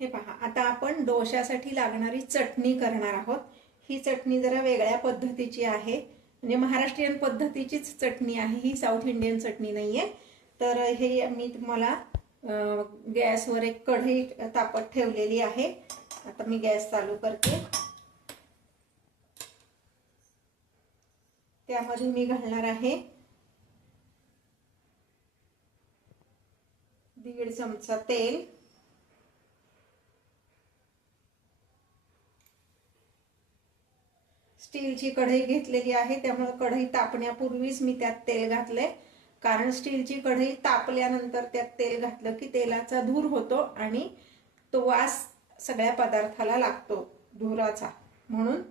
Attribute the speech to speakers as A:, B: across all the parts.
A: हे पहा आता आपण डोश्यासाठी लागणारी चटणी करणार आहोत. ही चटणी जरा वेगळ्या पद्धतीची आहे. म्हणजे महाराष्ट्रीयन पद्धतीचीच चटणी आहे. ही साऊथ इंडियन चटणी नाहीये. तर हे मी तुम्हाला गॅसवर एक कढई तापत ठेवलेली आहे. आता मी गॅस चालू करते. त्यामध्ये मी घालणार आहे दीड चमचा तेल. स्टीलची कढई घेतलेली आहे त्यामुळे कढई तापण्यापूर्वीच मी त्यात तेल घातलंय. कारण स्टीलची कढई तापल्यानंतर त्यात तेल घातलं की तेलाचा धूर होतो आणि तो वास सगळ्या पदार्थाला लागतो धुराचा. म्हणून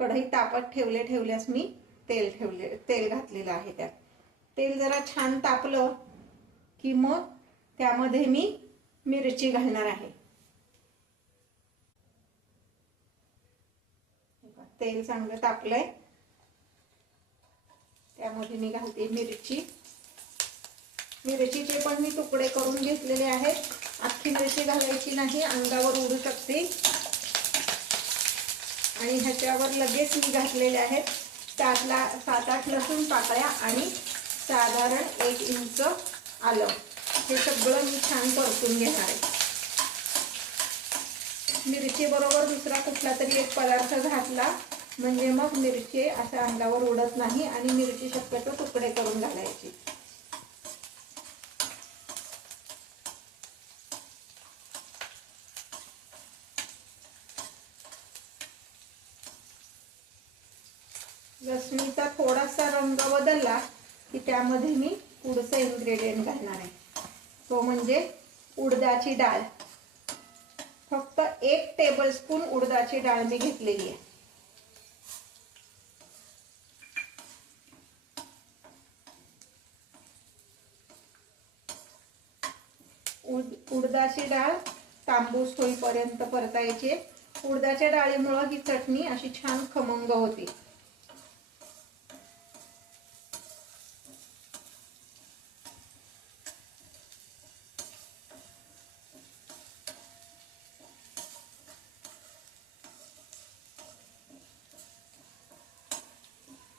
A: कढई तापत ठेवले ठेवल्यास मी तेल ठेवले तेल घातलेलं आहे त्यात. तेल जरा छान तापलं की मग त्यामध्ये मी मिरची घालणार आहे. तेल चांगलं तापलंय. त्यामध्ये मी घालते मिरची. मिरचीचे पण मी तुकडे करून घेतलेले आहेत. अख्खी मिरची घालायची नाही अंगावर उडू शकते. आणि ह्याच्यावर लगेच मी घातलेले आहेत सातला सात आठ लसूण पाकळ्या आणि साधारण एक इंच आलं. हे सगळं मी छान परतून घेणार आहे. मिरची बरोबर दुसरा कुठला तरी एक पदार्थ घातला. म्हणजे मग मिरची अशा अंगावर उडत नाही आणि मिरची शक्यतो तुकडे करून घालायची. लसणीचा थोडासा रंग बदलला की त्यामध्ये मी पुढचं इन्ग्रेडियंट घालणार आहे. तो म्हणजे उडदाची डाळ. फक्त एक टेबलस्पून उडदाची डाळ मी घेतलेली आहे. उड उडदाची डाळ तांबूस होईपर्यंत परतायची. उडदाच्या डाळीमुळं ही चटणी अशी छान खमंग होती.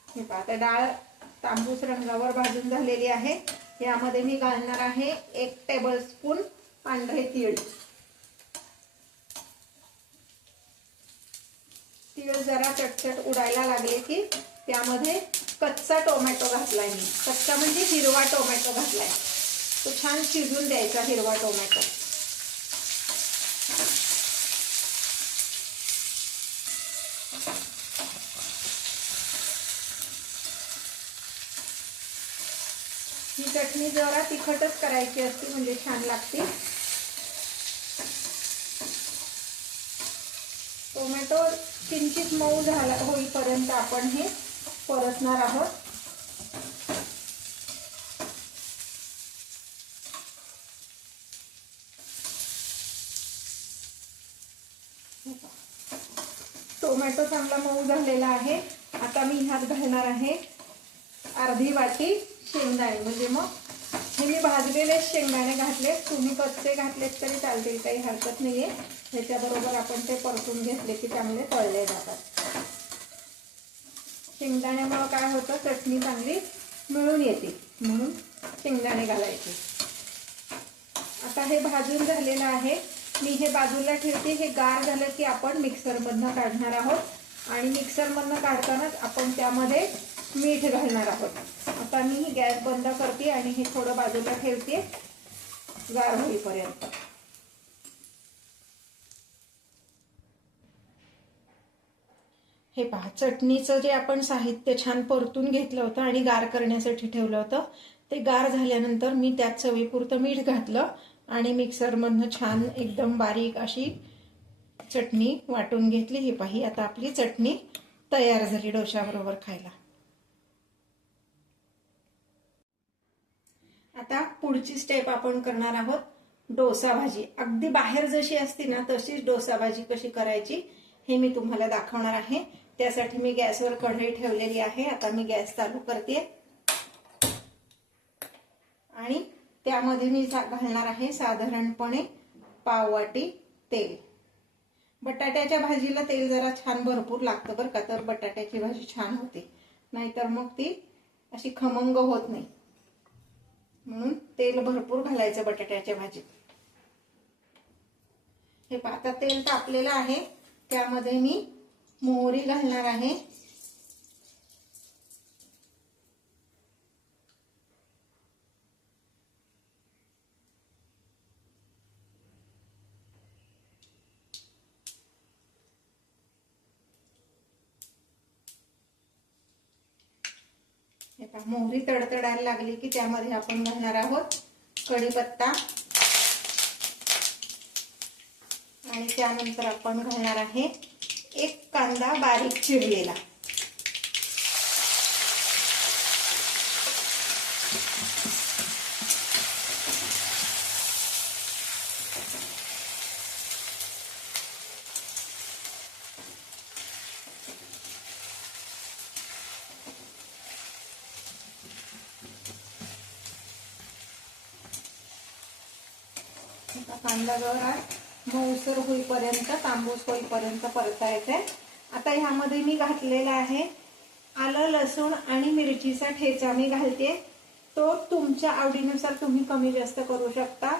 A: हे आता डाळ तांबूस रंगावर भाजून झालेली आहे. यामध्ये मी घालणार आहे एक टेबल स्पून पांढरे तीळ. तीळ जरा चटचट उडायला लागले की त्यामध्ये कच्चा टोमॅटो घातलाय मी. कच्चा म्हणजे हिरवा टोमॅटो घातलाय. तो छान शिजून द्यायचा हिरवा टोमॅटो. आणि जरा तिखटच करायची असती म्हणजे छान लागते. टोमॅटो किंचित मऊ झाला होईपर्यंत आपण हे परतणार आहोत. टोमॅटो चांगला मऊ झालेला आहे. आता मी ह्यात घालणार आहे अर्धी वाटी शेंगदाणे. म्हणजे मग हे मी भाजलेले शेंगदाणे घातलेत. तुम्ही कच्चे घातलेत तरी चालतील काही हरकत नाहीये. ह्याच्याबरोबर आपण ते परतून घेतले की चांगले तळले जातात. शेंगदाण्यामुळं काय होतं? चटणी चांगली मिळून येते. म्हणून शेंगदाणे घालायचे. आता हे भाजून झालेलं आहे. मी हे बाजूला ठेवते. हे गार झालं की आपण मिक्सरमधनं काढणार आहोत. आणि मिक्सरमधनं काढतानाच आपण त्यामध्ये मीठ घालणार आहोत. आता मी ही गॅस बंद करते आणि हे थोडं बाजूला ठेवते. गार होईपर्यंत. हे पहा चटणीचं जे आपण साहित्य छान परतून घेतलं होतं आणि गार करण्यासाठी ठेवलं होतं ते गार झाल्यानंतर मी त्यात चवीपुरतं मीठ घातलं आणि मिक्सरमधनं छान एकदम बारीक अशी चटणी वाटून घेतली. ही पाही आता आपली चटणी तयार झाली डोशाबरोबर खायला. आता पुढची स्टेप आपण करणार आहोत डोसा भाजी अगदी बाहेर जशी असते ना तशीच डोसा भाजी कशी करायची हे मी तुम्हाला दाखवणार आहे. त्यासाठी मी गॅसवर कढई ठेवलेली आहे. आता मी गॅस चालू करते. आणि त्यामध्ये मी घालणार आहे साधारणपणे पाव वाटी तेल. बटाट्याच्या भाजीला तेल जरा छान भरपूर लागतं बरं का तर बटाट्याची भाजी छान होते. नाहीतर मग ती अशी खमंग होत नाही. म्हणून तेल भरपूर घालायचं बटाट्याच्या भाजीत. हे पहा, आता तेल तापलेलं आहे. त्यामध्ये मी मोहरी घालणार आहे. हे मोहरी तडतडायला लागली की त्यामध्ये आपण घालणार आहोत कढीपत्ता. आणि त्यानंतर आपण घालणार आहे एक कांदा बारीक चिरलेला. आता कांदा जरा मऊसर होईपर्यंत तांबूस होईपर्यंत परतायचंय आता ह्यामध्ये मी घातलेला आहे आलं लसूण आणि मिरचीचा ठेचा मी घालते. तो तुमच्या आवडीनुसार तुम्ही कमी जास्त करू शकता.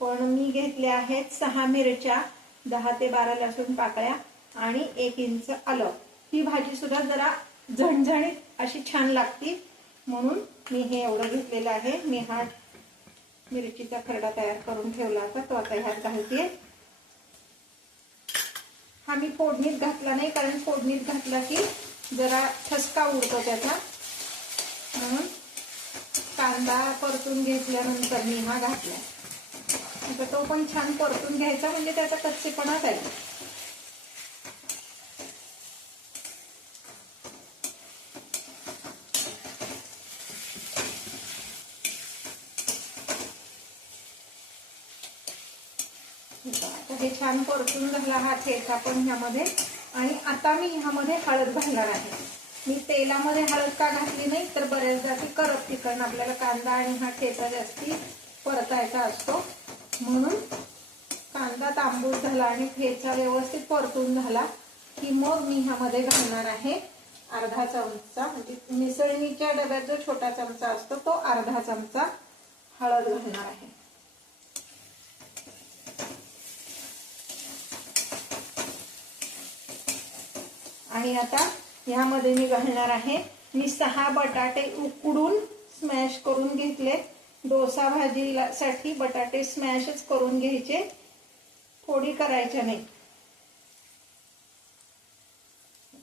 A: पण मी घेतले आहेत सहा मिरच्या दहा ते बारा लसूण पाकळ्या आणि एक इंच आलं. ही भाजी सुद्धा जरा झणझणीत अशी छान लागती. म्हणून मी हे एवढं घेतलेलं आहे. मी हा मिरचीचा खरडा तयार करून ठेवला होता तो आता ह्यात घालते. हा मी फोडणीत घातला नाही कारण फोडणीत घातला की जरा ठसका उडतो त्याचा. म्हणून कांदा परतून घेतल्यानंतर मी हा घातला आता तो पण छान परतून घ्यायचा म्हणजे त्याचा कच्चेपणा जाईल आता हे छान परतून झाला हा ठेचा पण ह्यामध्ये. आणि आता मी ह्यामध्ये हळद घालणार आहे. मी तेलामध्ये हळद का घातली नाही तर बऱ्याचदा ती करपती कारण आपल्याला कांदा आणि हा ठेचा जास्ती परतायचा असतो. म्हणून कांदा तांबूस झाला आणि ठेचा व्यवस्थित परतून झाला की मग मी ह्यामध्ये घालणार आहे अर्धा चमचा. म्हणजे मिसळणीच्या डब्यात जो छोटा चमचा असतो तो अर्धा चमचा हळद घालणार आहे. आणि आता ह्यामध्ये मी घालणार आहे मी सहा बटाटे उकडून स्मॅश करून घेतले. डोसा भाजीसाठी बटाटे स्मॅशच करून घ्यायचे. थोडी करायच्या नाही.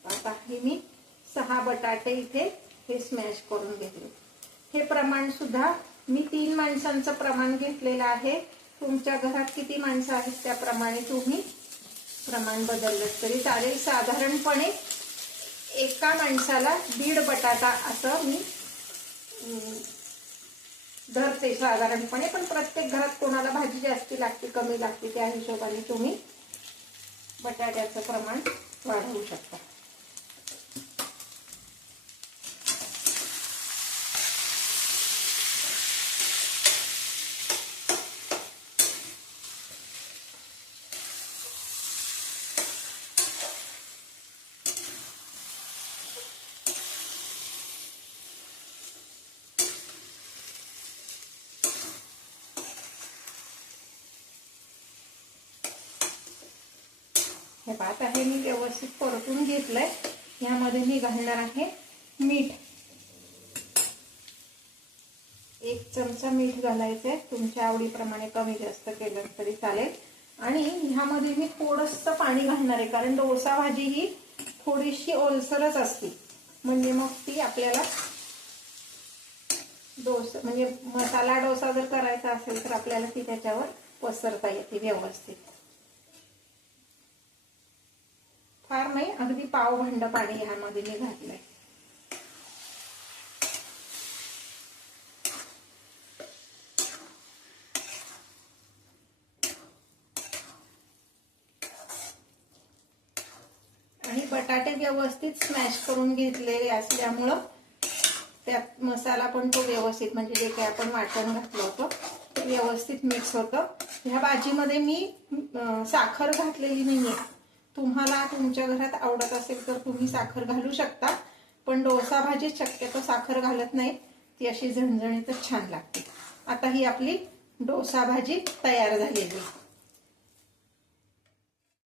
A: आता हे मी सहा बटाटे इथे हे स्मॅश करून घेतले. हे प्रमाण सुद्धा मी तीन माणसांचं प्रमाण घेतलेलं आहे. तुमच्या घरात किती माणसं आहेत त्याप्रमाणे तुम्ही प्रमाण बदललं तरी चालेल. साधारणपणे एका माणसाला दीड बटाटा असं मी धरते साधारणपणे. पण प्रत्येक घरात कोणाला भाजी जास्ती लागते कमी लागते त्या हिशोबाने तुम्ही बटाट्याचं प्रमाण वाढवू शकता. हे पाहत आहे मी व्यवस्थित परतून घेतलंय. ह्यामध्ये मी घालणार आहे मीठ. एक चमचा मीठ घालायचंय तुमच्या आवडीप्रमाणे कमी जास्त केलं तरी चालेल. आणि ह्यामध्ये मी थोडंसं पाणी घालणार आहे कारण डोसा भाजी ही थोडीशी ओलसरच असते. म्हणजे मग ती आपल्याला डोसा म्हणजे मसाला डोसा जर करायचा असेल तर आपल्याला ती त्याच्यावर पसरता येते व्यवस्थित. फार नाही अगदी पाव भांड पाणी ह्यामध्ये मी घातलंय. आणि बटाटे व्यवस्थित स्मॅश करून घेतलेले असल्यामुळं त्यात मसाला पण तो व्यवस्थित म्हणजे जे काही आपण वाटण घातलं होतं ते व्यवस्थित मिक्स होतं. ह्या भाजीमध्ये मी साखर घातलेली नाहीये. तुम्हाला तुमच्या घरात आवडत असेल तर तुम्ही साखर घालू शकता पण डोसा भाजीत शक्यतो साखर घालत नाही ती अशी झणझणीतच छान लागते आता ही आपली डोसा भाजी तयार झालेली आहे.